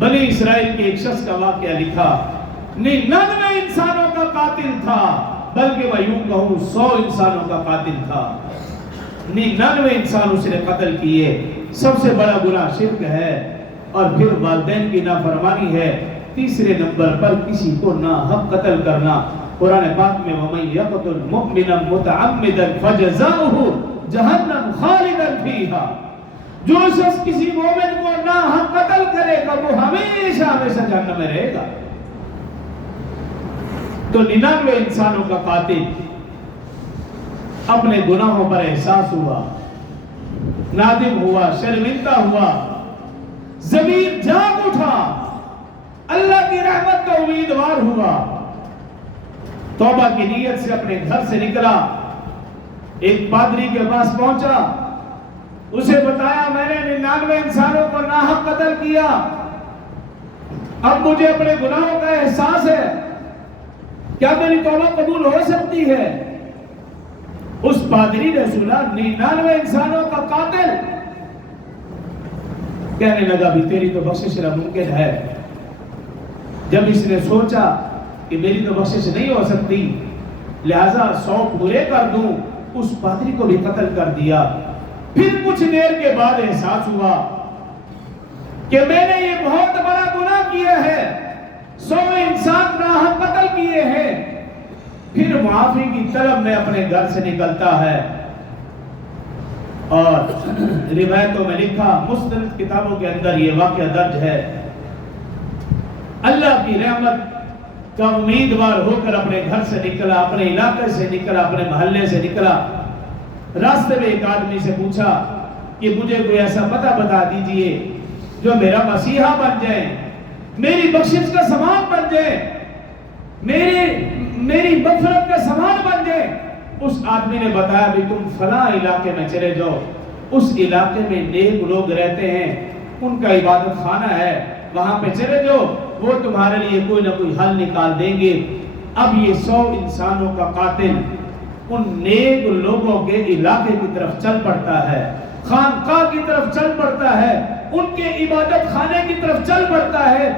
بنی اسرائیل کے ایک شخص کا واقعہ لکھا، 99 انسانوں کا قاتل تھا، بلکہ میں یوں کہوں 100 انسانوں کا قاتل تھا۔ 99 انسان اس نے قتل کیے۔ سب سے بڑا گناہ شرک ہے، اور پھر والدین کی نافرمانی ہے۔ تیسرے نمبر پر کسی کو ناحق قتل کرنا۔ قرآن پاک میں وَمَن يَقْتُلْ مُؤْمِنًا مُتَعَمِّدًا فَجَزَاؤُهُ جَهَنَّمُ خَالِدًا فِيهَا، جو شخص کسی مومن کو ناحق قتل کرے گا وہ ہمیشہ ہمیشہ جہنم میں رہے گا۔ تو 99 انسانوں کا قاتل اپنے گناہوں پر احساس ہوا، نادم ہوا، شرمندہ ہوا، ضمیر جاگ اٹھا، اللہ کی رحمت کا امیدوار ہوا، توبہ کی نیت سے اپنے گھر سے نکلا، ایک پادری کے پاس پہنچا، اسے بتایا میں نے 99 انسانوں کو ناحق قتل کیا، اب مجھے اپنے گناہوں کا احساس ہے، کیا میری توبہ قبول ہو سکتی ہے؟ اس پادری نے سنا 99 انسانوں کا قاتل، کہنے لگا بھی تیری تو بخشش ناممکن ہے۔ جب اس نے سوچا کہ میری تو بخشش نہیں ہو سکتی، لہذا 100 پورے کر دوں، اس پادری کو بھی قتل کر دیا۔ پھر کچھ دیر کے بعد احساس ہوا کہ میں نے یہ بہت بڑا گناہ کیا ہے، 100 انسان ناحق قتل کیے ہیں۔ پھر معافی کی طلب میں اپنے گھر سے نکلتا ہے، اور روایتوں میں لکھا، مستند کتابوں کے اندر یہ واقعہ درج ہے، اللہ کی رحمت کا امیدوار ہو کر اپنے گھر سے نکلا، اپنے علاقے سے نکلا، اپنے محلے سے نکلا۔ راستے میں ایک آدمی سے پوچھا کہ مجھے کوئی ایسا پتہ بتا دیجئے جو میرا مسیحا بن جائے، میری بخشش کا سامان بن جائے، میری مغفرت کا سامان بن جائے۔ اس آدمی نے بتایا بھی تم فلاں علاقے میں چلے جاؤ، اس علاقے میں نیک لوگ رہتے ہیں، ان کا عبادت خانہ ہے، وہاں پہ چلے جاؤ، وہ تمہارے لیے کوئی نہ کوئی حل نکال دیں گے۔ اب یہ 100 انسانوں کا قاتل ان نیک لوگوں کے علاقے کی طرف چل پڑتا ہے، خانقاہ کی طرف چل پڑتا ہے، ان کے عبادت خانے کی طرف چل پڑتا ہے۔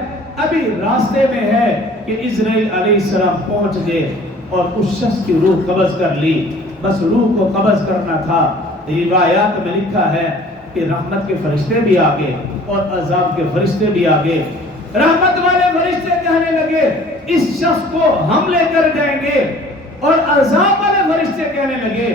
ابھی راستے میں ہے کہ اسرائیل علیہ السلام پہنچ گئے اور اس شخص کی روح قبض کر لی، بس روح کو قبض کرنا تھا۔ روایات میں لکھا ہے کہ رحمت کے فرشتے بھی آگے اور عذاب کے فرشتے بھی آگے۔ رحمت والے فرشتے کہنے لگے اس شخص کو ہم لے کر جائیں گے، اور عذاب والے فرشتے کہنے لگے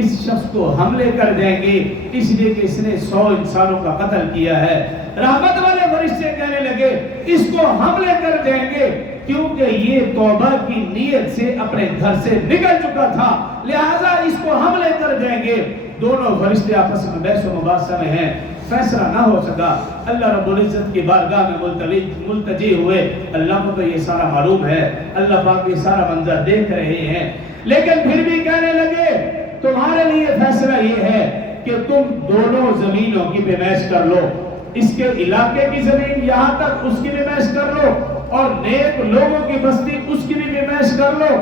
اس شخص کو ہم لے کر جائیں گے اس لیے کہ اس نے 100 انسانوں کا قتل کیا ہے۔ رحمت والے فرشتے کہنے لگے اس کو ہم لے کر جائیں گے کیونکہ یہ توبہ کی نیت سے اپنے گھر سے نکل چکا تھا، لہذا اس کو ہم لے کر جائیں گے۔ دونوں فرشتے آپس میں بحث و مباحثہ میں ہیں، فیصلہ نہ ہو سکا۔ اللہ رب العزت کی بارگاہ میں ملتجی ہوئے، اللہ کو تو یہ سارا معلوم ہے، اللہ پاک یہ سارا منظر دیکھ رہے ہیں، لیکن پھر بھی کہنے لگے تمہارے لیے فیصلہ یہ ہے کہ تم دونوں زمینوں کی پیمائش کر لو، اس کے علاقے کی زمین یہاں تک اس کی پیمائش کر لو، اور نیک لوگوں کی بستی اس کی بھی پیمائش کر لو،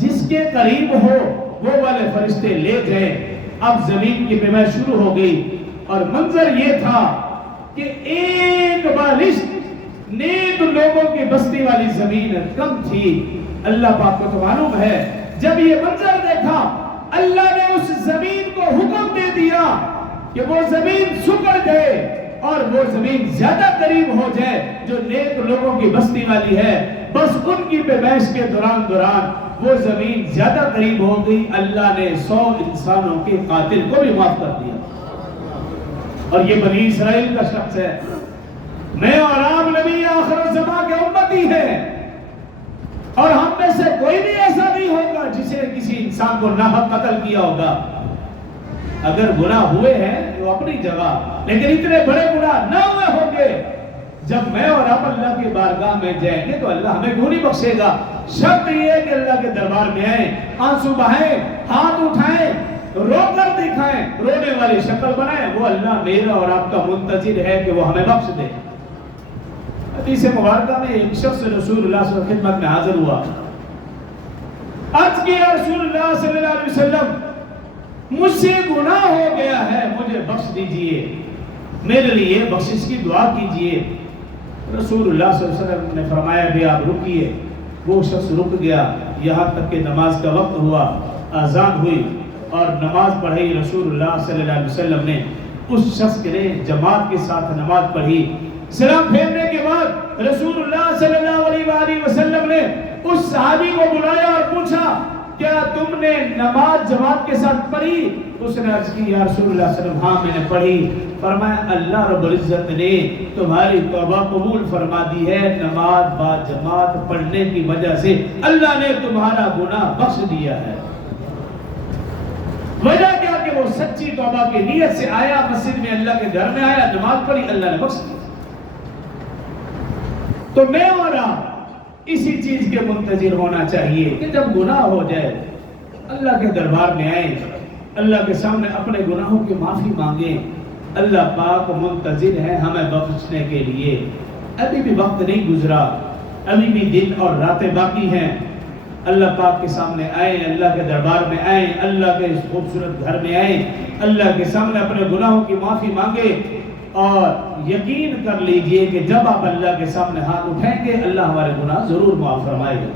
جس کے قریب ہو وہ والے فرشتے لے جائیں۔ اب زمین کی پیمائش شروع ہو گئی، اور منظر یہ تھا کہ ایک بالشت نیک لوگوں کی بستی والی زمین کم تھی۔ اللہ پاک کو تو معلوم ہے، جب یہ منظر دیکھا اللہ نے اس زمین کو حکم دے دیا کہ وہ زمین سکڑ جائے اور وہ زمین زیادہ قریب ہو جائے جو نیک لوگوں کی بستی والی ہے۔ بس ان کی پیمائش کے دوران وہ زمین زیادہ قریب ہو گئی، اللہ نے 100 انسانوں کے قاتل کو بھی معاف کر دیا۔ اور یہ بنی اسرائیل کا شخص ہے، میں اور آپ نبی آخر الزمان کے امتی ہیں، اور ہم میں سے کوئی بھی ایسا نہیں ہوگا جسے کسی انسان کو ناحق قتل کیا ہوگا۔ اگر گناہ ہوئے ہیں تو اپنی جگہ، لیکن اتنے بڑے گناہ نہ ہوئے ہوں گے۔ جب میں اور آپ اللہ کی بارگاہ میں جائیں گے تو اللہ ہمیں کیوں نہیں بخشے گا؟ شرط یہ ہے کہ اللہ کے دربار میں آئیں، آنسو بہائیں، ہاتھ اٹھائیں، رو کر دکھائیں، رونے والی شکل بنائیں، وہ اللہ میرا اور آپ کا منتظر ہے کہ وہ ہمیں بخش دے۔ حدیث مبارکہ میں ایک شخص رسول اللہ صلی اللہ علیہ وسلم خدمت میں حاضر ہوا، عرض کیا رسول اللہ صلی اللہ علیہ وسلم مجھ سے گناہ ہو گیا ہے، مجھے بخش دیجئے، میرے لیے بخشش کی دعا کیجئے۔ رسول اللہ صلی اللہ علیہ وسلم نے فرمایا بھی آپ رکیے. وہ شخص رک گیا یہاں تک کہ نماز کا وقت ہوا, اذان ہوئی اور نماز پڑھی. رسول اللہ صلی اللہ علیہ وسلم نے اس شخص کے نے جماعت کے ساتھ نماز پڑھی. سلام پھیرنے کے بعد رسول اللہ صلی اللہ علیہ وسلم نے اس صحابی کو بلایا اور پوچھا کیا تم نے نماز جماعت کے ساتھ پڑھی؟ اس نے عرض کی یا رسول اللہ صلی اللہ علیہ وسلم ہاں میں نے پڑھی. فرمایا اللہ رب العزت نے تمہاری توبہ قبول فرما دی ہے. نماز با جماعت پڑھنے کی وجہ سے اللہ نے تمہارا گناہ بخش دیا ہے. وجہ کیا کہ وہ سچی توبہ کی نیت سے آیا, مسجد میں اللہ کے گھر میں آیا, نماز پڑھی, اللہ نے بخش دیا. تو میں اور آپ اسی چیز کے منتظر ہونا چاہیے کہ جب گناہ ہو جائے اللہ کے دربار میں آئیں, اللہ کے سامنے اپنے گناہوں کی معافی مانگیں. اللہ پاک منتظر ہے ہمیں بخشنے کے لیے. ابھی بھی وقت نہیں گزرا, ابھی بھی دن اور راتیں باقی ہیں. اللہ پاک کے سامنے آئیں, اللہ کے دربار میں آئیں, اللہ کے اس خوبصورت گھر میں آئیں, اللہ کے سامنے اپنے گناہوں کی معافی مانگیں اور یقین کر لیجئے کہ جب آپ اللہ کے سامنے ہاتھ اٹھائیں گے اللہ ہمارے گناہ ضرور معاف فرمائے گا.